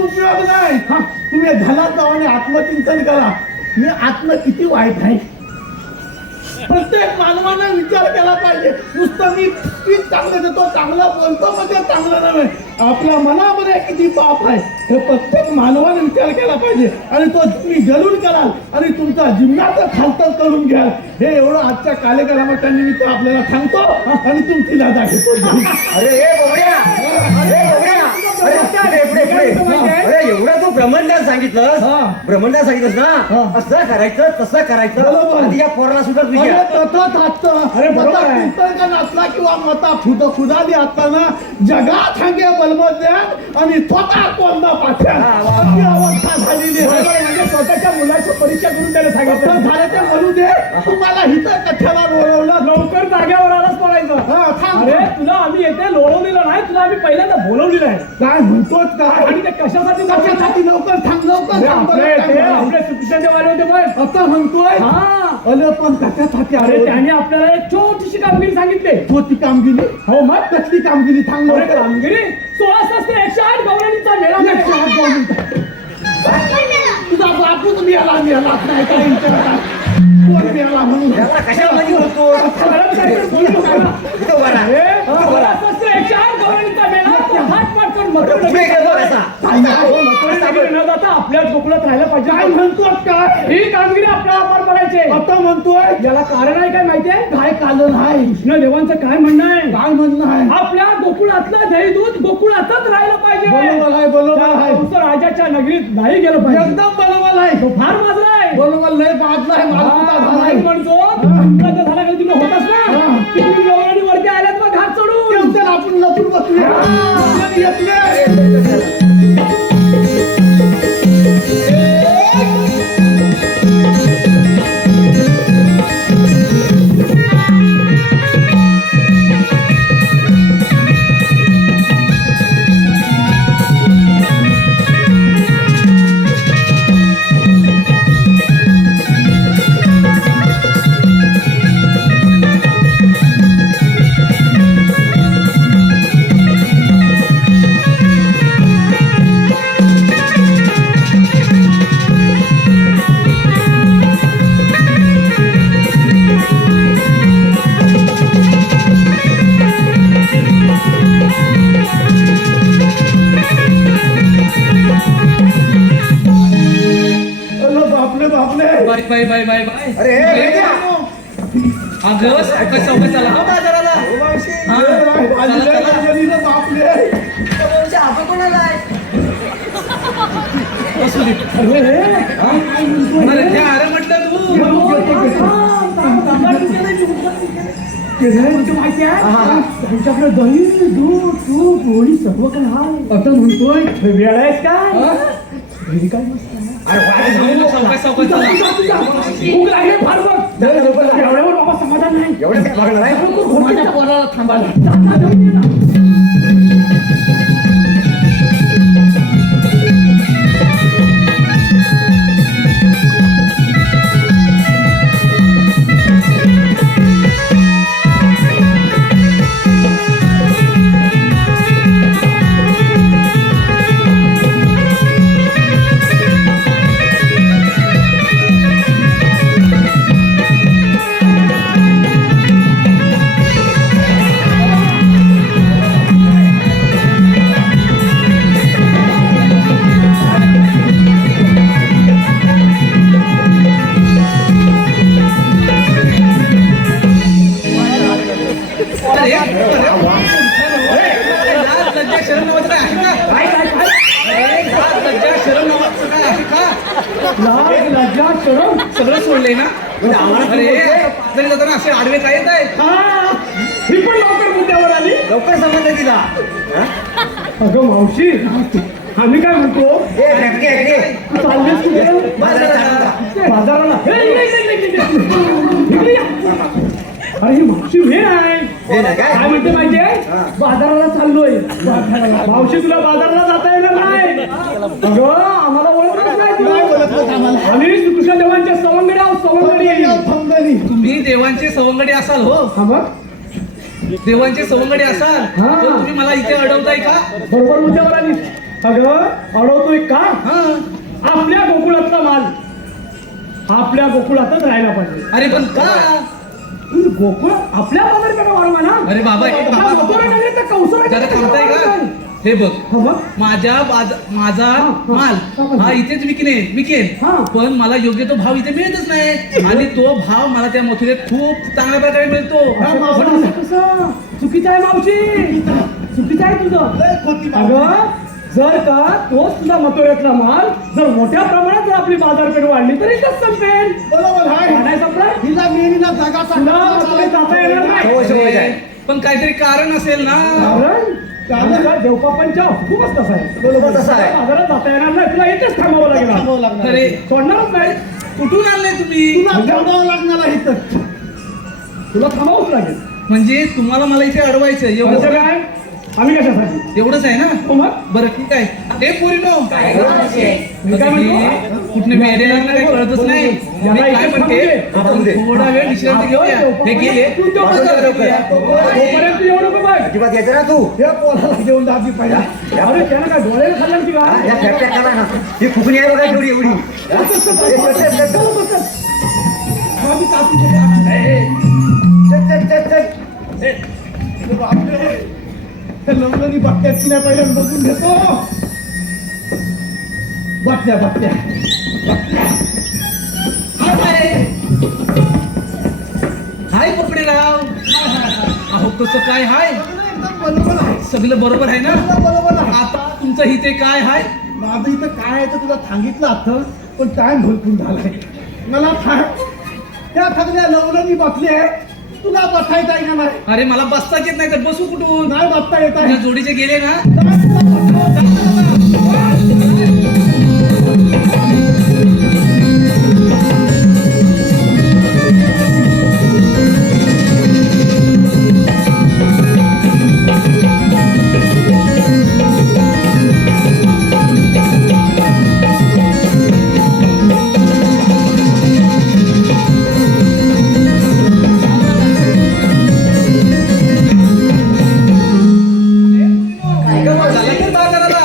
उपयोग नाही तुम्ही धनात जाऊ आणि आत्मचिंतन करा मी आत्म किती वाईट आहे प्रत्येक मानवाने विचार केला पाहिजे नुसतं मी स्पीच चांगलं देतो चांगलं बोलतो म्हणजे चांगलं नव्हे आपल्या मनामध्ये किती पाप आहे हे प्रत्येक मानवाने विचार केला पाहिजे आणि तो तुम्ही जरूर कराल आणि तुमचा जीवनाचं खालतं करून घ्याल हे एवढं आजच्या कार्यक्रमाच्या निमित्त आपल्याला सांगतो आणि तुमची लाजा घेतो अरे ए बोबड्या अरे बोबड्या अरे एवढं तू ब्रह्मज्ञान सांगितलं ब्रह्मज्ञान सांगितलंस ना असं करायचं तसं करायचं आणि या पोराला सुद्धा तुझ्या अरे बरोबर नसला किंवा मता खुदाली असताना जगात सांगे बलमज्ञान आणि स्वतः कोणता पाठ्या अशी अवस्था झालेली आहे म्हणजे स्वतःच्या मुलाची परीक्षा करून त्याला सांगितलं झालं ते म्हणू दे तुम्हाला हिथं कथ्याला बोलवलं लवकर जागेवर आलाच पडायचं सांग अरे तुला आम्ही येते लोळवलेलं नाही तुला आम्ही पहिल्यांदा बोलवलेलं आहे काय म्हणतोच काय आणि ते कशासाठी कशासाठी? लवकर थांब, लवकर अरे थांब, आपले लवकर ते थांब. आपले सुकृष्णाचे वाले होते पण आता म्हणतोय हा अरे पण कशासाठी अरे आलो? त्याने आपल्याला एक छोटीशी कामगिरी सांगितली. होती कामगिरी? हो मग कसली कामगिरी? थांब अरे लवकर. कामगिरी 16 शस्त्र 108 गवळणीचा मेळा आहे. 108 गवळणी. तुझा बापूच मिळाला नाही काय विचारता कोण मिळाला म्हणून याला कशामध्ये बोलतो? मॅडम साहेब, बोलू नका ना. इथं उभा राहा. अरे 16 शस्त्र 108 गवळणीचा मेळा तो हात पाठ करून बरं, मथुरेला पुढे गेलो कसा? मथुरेला न जाता आपल्याच गोकुळात राहायला काय पाहिजे. म्हणतोय काय? ही कामगिरी आपल्याला पार पडायची. आता म्हणतोय याला कारण आहे काय माहितीये? काय कालन आहे? कृष्णदेवांचं काय म्हणणं आहे? काय म्हणणं आहे? आपल्या गोकुळातलं दहीदूध गोकुळातच राहिलं पाहिजे. बरोबर आहे, बरोबर आहे. कंस राजाच्या नगरीत नाही गेलं पाहिजे. एकदम बरोबर आहे. तो फार माजला आहे. बरोबर लय बाजला आहे मला तुझा झाला आहे. म्हणून म्हणतो तुमचा झाला का तुम्ही होताच ना तुम्ही गवळणी वरती आल्यात मग घाट चढून. चल आपण लपून बसूया. आपण येतोय. बापले बापले. Bye bye bye bye bye. अरे हे भेट्या. अगं सावकाश सावकाश चला हा बाजाराला. हा. चला, चला. बापले. बसू दे. अरे त्या अरे म्हटलं तू. माहिती आहे त्यांच्याकडे दही दूध तूप पोळी सर्व काही आहे. आता म्हणतोय वेळ आहेस काय घरी काय मस्त आहे. सावकाश सावकाश चला. भूक लागली फार बघ. एवढ्यावर बाबा समाधान नाही. एवढं काय मागणार आहे? माझ्या पोराला थांबायला. अरे लाज लज्जा शरम नावाचं काय आहे का? लाज लज्जा शरम नावाचं काय आहे का? लाज लज्जा शरम सगळं सोडलंय ना. अरे जरी जाताना असे आडवे काय येत आहेत. हा ही पण लवकर मुद्द्यावर आली. लवकर समजलं तिला. हा? अगं मावशी आम्ही काय म्हणतो ए, भेटके, भेटके. चाललेस कुठे? बाजाराला इकडे या. अरे ही मावशी वेळ आहे. हे नाही काय? काय म्हणते माहितीये बाजाराला चाललोय. मावशी तुला बाजाराला जाता येणार नाही. अगं आम्हाला ओळखत नाही तू. आम्ही श्रीकृष्ण देवांच्या सवंगडी आहोत. सवंगडी तुम्ही देवांचे सवंगडी असाल हो. हा मग देवांचे सवंगडी असाल हा. तर तुम्ही मला इथे अडवताय का? बरोबर मुद्द्यावर आली. अगं अडवतोय का? हा. आपल्या गोकुळातला माल आपल्या गोकुळातच राहायला पाहिजे. अरे पण का? गोकुळ आपल्या बाजारपेठा वाढवा ना. अरे बाबा, हे बाबा. मथुरा नगरी तर कौशल्य जरा थांबताय का? हे बघ हा मग माझा हा. माल हा इथेच विकेन हा. पण मला योग्य तो भाव इथे मिळतच नाही आणि तो भाव मला त्या मथुरेत खूप चांगल्या प्रकारे मिळतो. असं कसं? चुकीचं आहे मावशी. चुकीचं आहे तुझं. अगं जर का तोच तुझा मथुरेतला माल जर मोठ्या प्रमाणात जर आपली बाजारपेठ वाढली तरी इथंच संपेल. बरोबर आहे. नाही संपला हिला मेलीला जागा तुला मथुरेत जाता येणार नाही. सवय सवय आहे. पण काहीतरी कारण असेल ना. कारण देवपापांच्या हुकूमच तसा आहे. बरोबर तसा आहे. बाजारात जाता येणार नाही. तुला इथेच थांबावं लागेल. अरे सोडणारच नाही. कुठून आणले तुम्ही? तुला थांबावं लागणार आहे इथं. तुला थांबावंच लागेल. म्हणजे तुम्हाला मला इथे अडवायचं म्हणजे एवढं. काय आम्ही कशासाठी एवढंच आहे ना हो मग बरं ठीक आहे हे पोरीनो मी काय म्हणतो कुठे मेलेला काही कळतच नाही मी काय म्हणते थोडा वेळ विश्रांती घेऊया हे गेले तू तो कसं करूया. तोपर्यंत येऊ नको बघ अजिबात यायचं ना तू हे पोराला घेऊन दाबी पाहिजे अरे त्यानं काय डोळ्याला खाल्लं की काय या फॅक्टऱ्या करा ना ही फुकणी आहे बघा एवढी एवढी हा? हे चल, चल, चल. चल, चल, चल, चल. लवणी बाटल्यात किना पाहिजे बघून घेतो बाटल्या बाटल्या हाय पोपडेराव अहो कसं काय हाय बरोबर आहे सगळं बरोबर आहे ना बरोबर आहे आता तुमचं इथे काय हाय माझं इथं काय आहे तर तुला सांगितलं असतं पण टाइम भरपूर झालाय मला त्या सगळ्या लवणी बाटली आहे तुला बसायचं आहे का नाही अरे मला बसताच येत नाही तर बसू कुठून नाही बसता येत तुझ्या आहे जोडीचे गेले ना झालं तर बाजाराला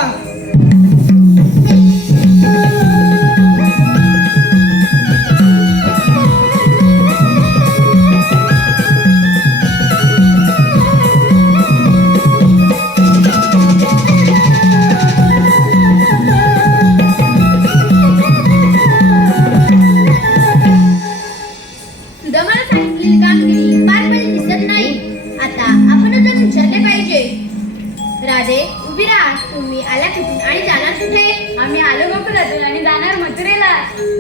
सुद्धा मला सांगितलेली कामगिरी पार पडली दिसत नाही आता आपणच जर विचारले पाहिजे राधे उभी राहा तुम्ही आला कुठून आणि जाणार कुठे आम्ही आलो गोकुळातून आणि जाणार मथुरेला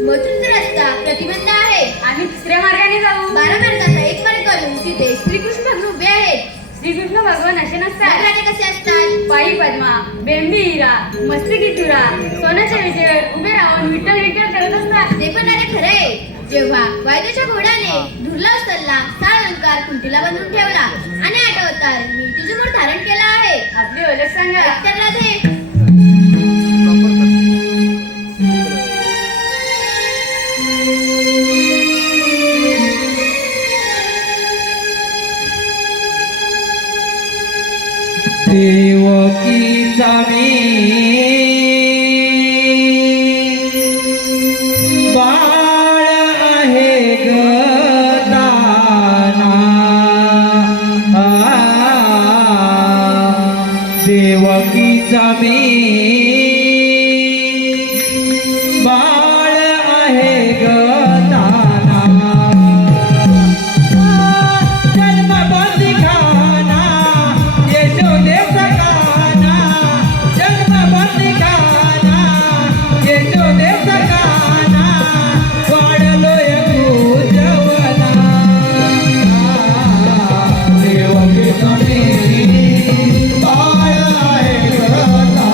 मथुरेचा रस्ता प्रतिबंध आहे आम्ही तिसऱ्या मार्गाने जाऊ 12 मार्गाचा एक मार्ग करून तिथे श्रीकृष्ण भगवान उभे आहेत श्रीकृष्ण भगवान असे नसतात राधे कसे असतात पायी पद्मा बेंबी हिरा मस्तकी तुरा सोन्याच्या विजेवर उभे राहून विठ्ठल विठ्ठल करत असतात ते पण राधे खरे आहे जेव्हा वायदेच्या घोड्याने धुरला उचलला 6 अलंकार कुंटीला बांधून ठेवला आणि 8 अवतार मी तुझ्यावर धारण केला आहे आपली ओळख सांगा तर राधे देवकीचा मी बाळ आहे गदाना देवकीचा मी बाळ आहे गदाना जन्म बंदिखाना यशोदेचा काना जन्म बंदिखाना यशोदेचा काना वाढलोय पूजवना देवकीचा मी बाळ आहे गदाना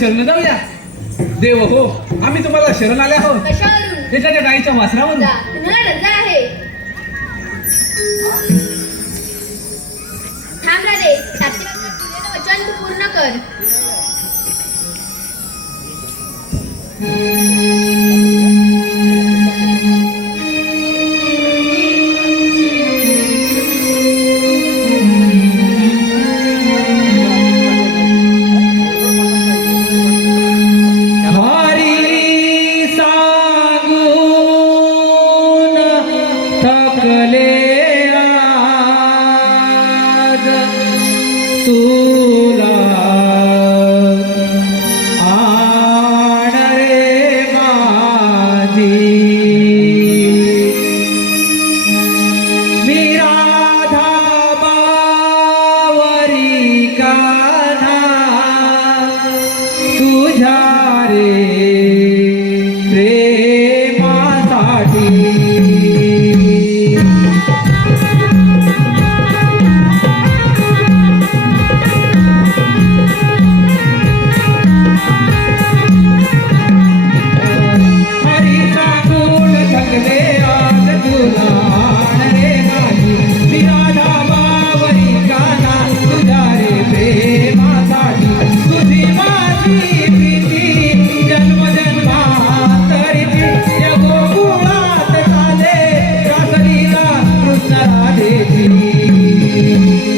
शरण जाऊया. देव हो, आम्ही तुम्हाला शरण आले आहोत. कशावरून? एखाद्या गाईच्या वासरावरून. जा, तुम्हाला रजा आहे. थांब राधे, साक्षीला दिलेलं वचन तू पूर्ण कर. हरी सांगून थकले आज तुला आण रे माझी. मी राधा बावरी कान्हा तुझ्या रे प्रेमासाठी. हरी सांगून थकले आज तुला आण रे माझी. मी राधा बावरी कान्हा तुझ्या रे प्रेमासाठी. तुझी माझी प्रीती जन्मजन्मांतरीची या गोकुळात झाले रासलीला कृष्ण राधेची.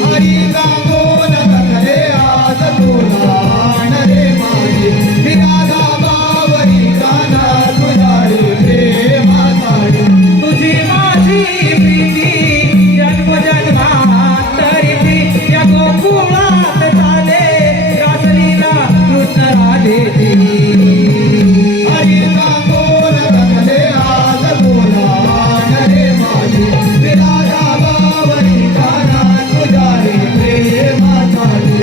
हरी सांगून थकले आज तुला आण रे माझी. मी राधा बावरी कान्हा तुझ्या रे प्रेमासाठी. तुझी माझी प्रीती जन्मजन्मांतरीची या गोकुळात झाले रासलीला कृष्ण राधेची. हरी सांगून थकले आज तुला आण रे माझी. मी राधा बावरी कान्हा तुझ्या रे प्रेमासाठी.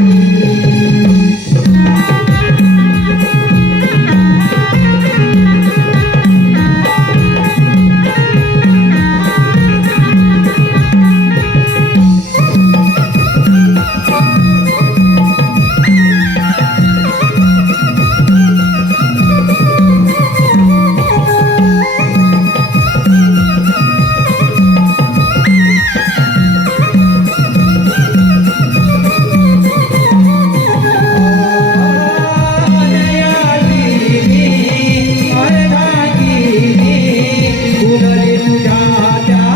बोलली तुझ्या त्या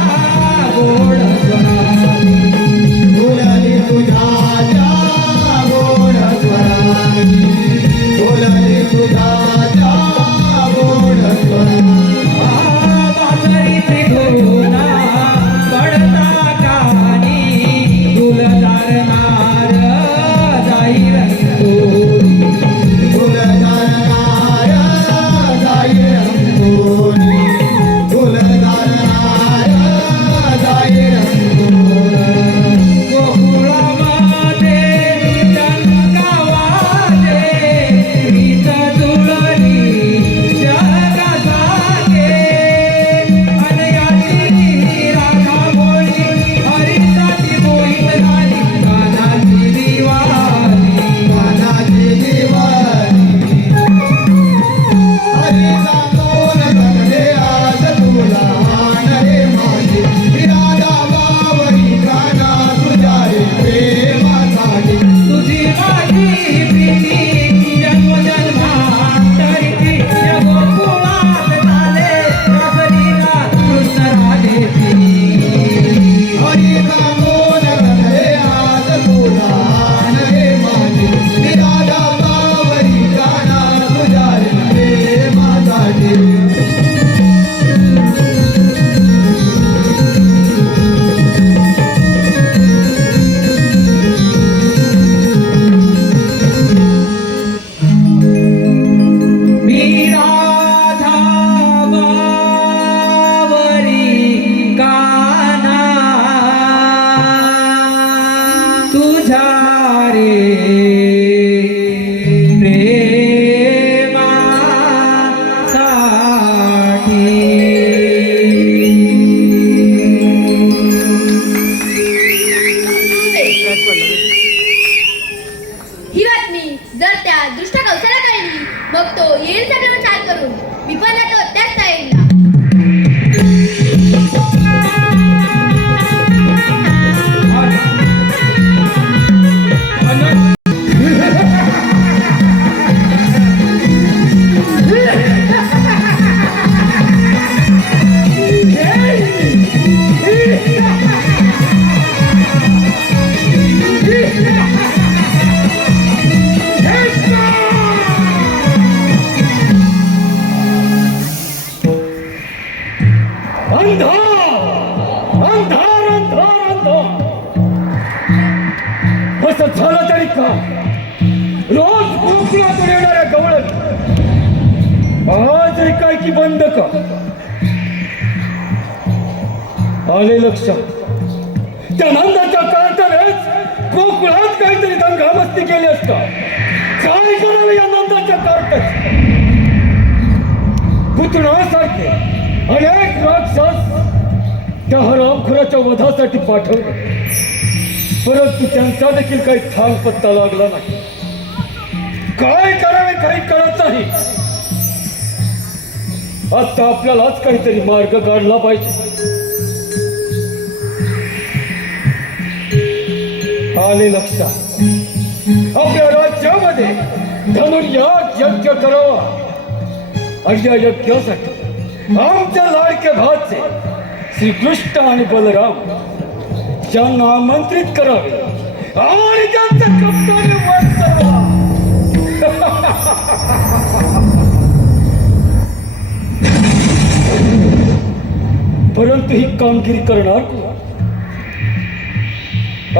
गोड स्वरानी. बोलली तुझ्या त्या गोड स्वरानी. फुलदारनार जाई रंगोनी. फुलदारनार जाई रंगोनी. गोकुळामध्ये टंकावाले गीत जुळली जगा सांगे. अनयाची राधा बोली हरीसाठी मोहित झाली कानाची दिवाली. कानाची दिवाळी. हरी सांगून थकले आज तुला आण रे माझी. मी राधा बावरी कान्हा तुझ्या रे प्रेमासाठी. तुझी माझी प्रीती जन्मजन्मांतरीची या गोकुळात झाले रासलीला कृष्ण राधेची. हरी सांगून थकले आज तुला आण रे माझी. मी राधा बावरी कान्हा तुझ्या रे प्रेमासाठी. मी राधा बावरी कान्हा तुझ्या रे ही बातमी जर त्या दुष्ट कौशल्याकडे अंधार अंधार अंधार अंधार असं झालं तरी का रोज कोकणातून येणाऱ्या गवळण आज काय की बंद का आले लक्षात त्या नंदाच्या कार्टानेच कोकणात काहीतरी दंगामस्ती केली असता काय करावे या नंदाच्या कार्टात पुतणासारखे अनेक राक्षस त्या हरामखोराच्या वधासाठी पाठवले परंतु त्यांचा देखील काही थांग पत्ता लागला नाही काय करावे काही कळत नाही आता आपल्यालाच काहीतरी मार्ग काढला पाहिजे आले लक्षात आपल्या राज्यामध्ये धनुर्याग यज्ञ करावा आणि या यज्ञासाठी आमच्या लाडके भाचे श्रीकृष्ण आणि बलराम यांना आमंत्रित करावे आणि त्यांचं कर्तव्य वध करावा परंतु ही कामगिरी करणार कोण?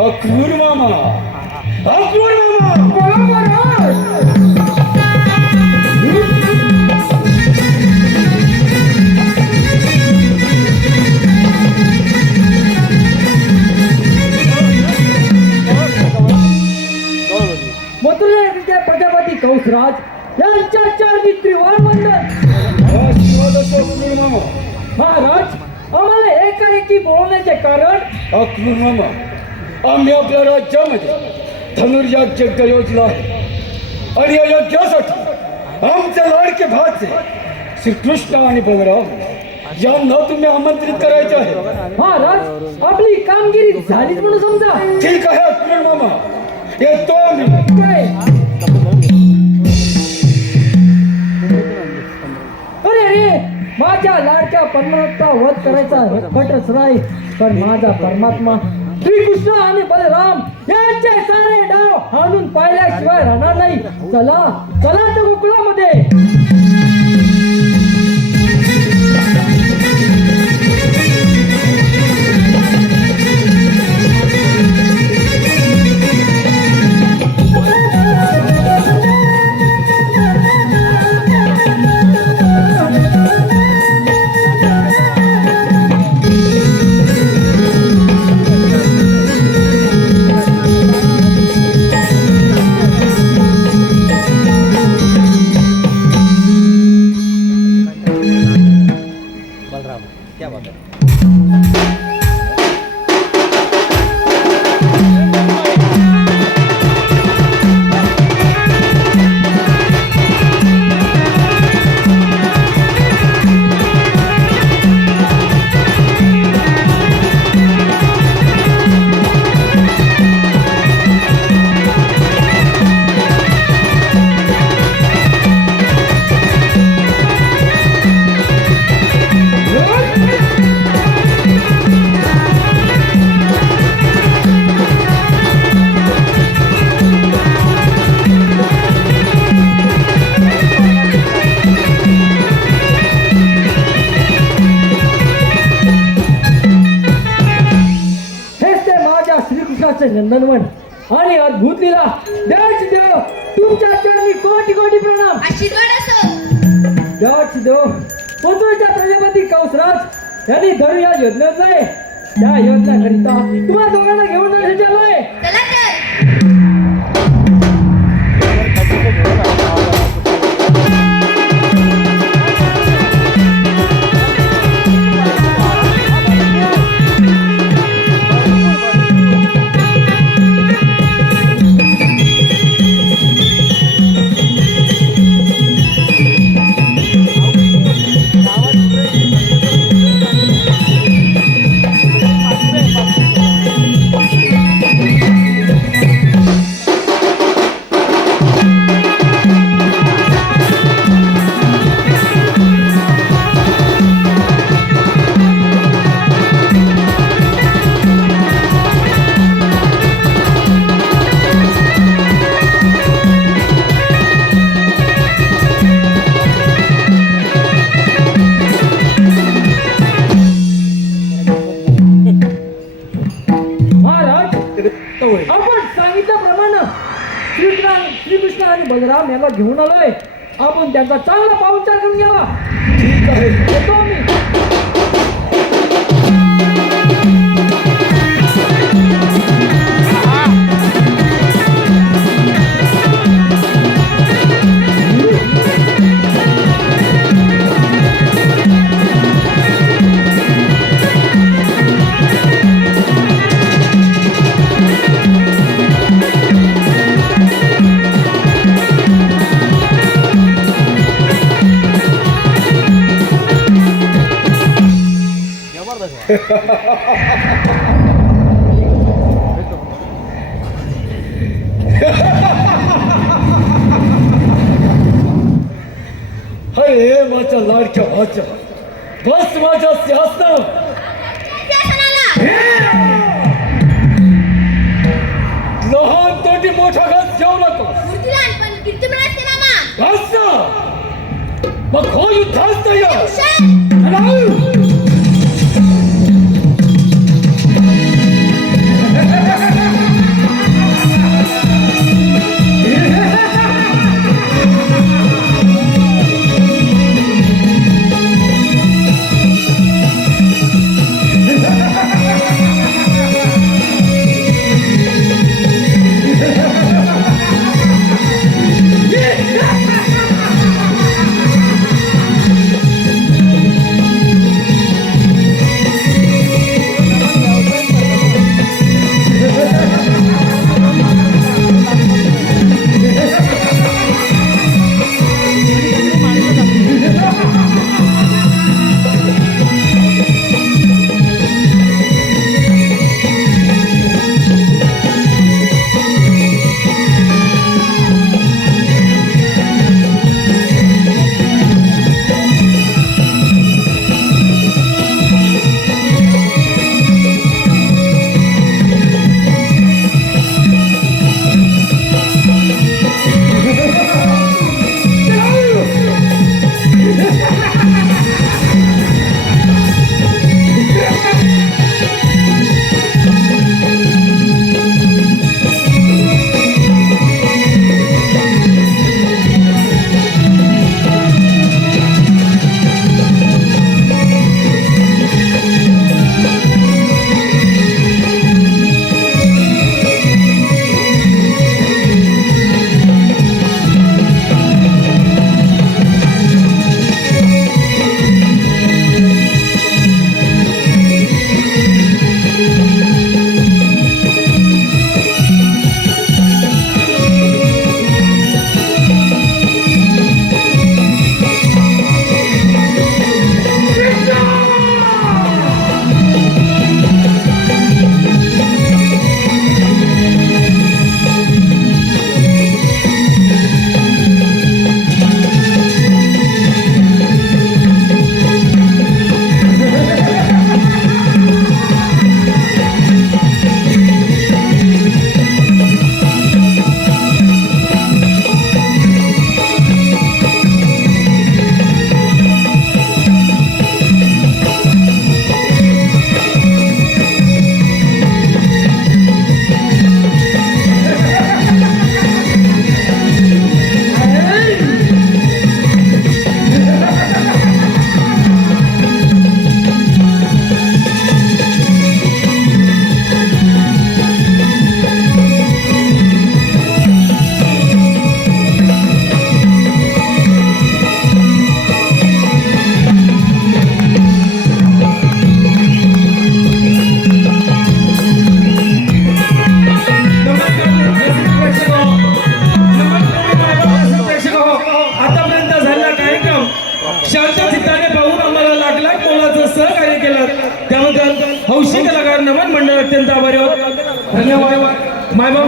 अक्रूर मामा अक्रूर मामा मथुरेच्या प्रजापती कंसराज यांच्या चरणी त्रिवार वंदन. महाराज आम्हाला एकाएकी बोलण्याचे कारण अक्रूर मामा आम्ही आपल्या राज्यामध्ये धनुर्याग यज्ञ योजला आहे आणि या यज्ञासाठी आमचे लाडके भाचे श्रीकृष्ण आणि बलराम यांना तुम्ही आमंत्रित करायचे आहे. महाराज आपली कामगिरी झालीच म्हणून समजा. ठीक आहे अक्रूर मामा येतो आम्ही. अरे रे माझ्या लाडक्या परमात्मा वध करायचा कटच राही पण माझा परमात्मा श्रीकृष्ण आणि बलराम यांचे सारे डाव हाणून पाहिल्याशिवाय राहणार नाही. चला चला त्या गोकुळामध्ये. नंदनवन आणि अद्भुत लीला द्याच देव तुमच्या चरणी कोटी कोटी प्रणाम. आशीर्वाद असो. द्याच देव मथुरेच्या प्रजापती कंसराज यांनी धरू या योजनेत आहे त्या योजनाकरिता तुम्हाला दोघांना घेऊन जाण्यासाठी आलोय. चला तर. बलराम याला घेऊन आलोय. आपण त्यांचा चांगला पाहुणचार करून घ्यावा. ठीक आहे. येतो मी. अरे माझ्या लाडक्या भाच्या, बस माझ्या सिंहासनावर. लहान तोटी मोठा घास घेऊ नको. घास ना. मग हो युद्धास तयार. हौशी कलाकार नमन मंडळ अत्यंत आभारी आहोत. धन्यवाद. मायबाप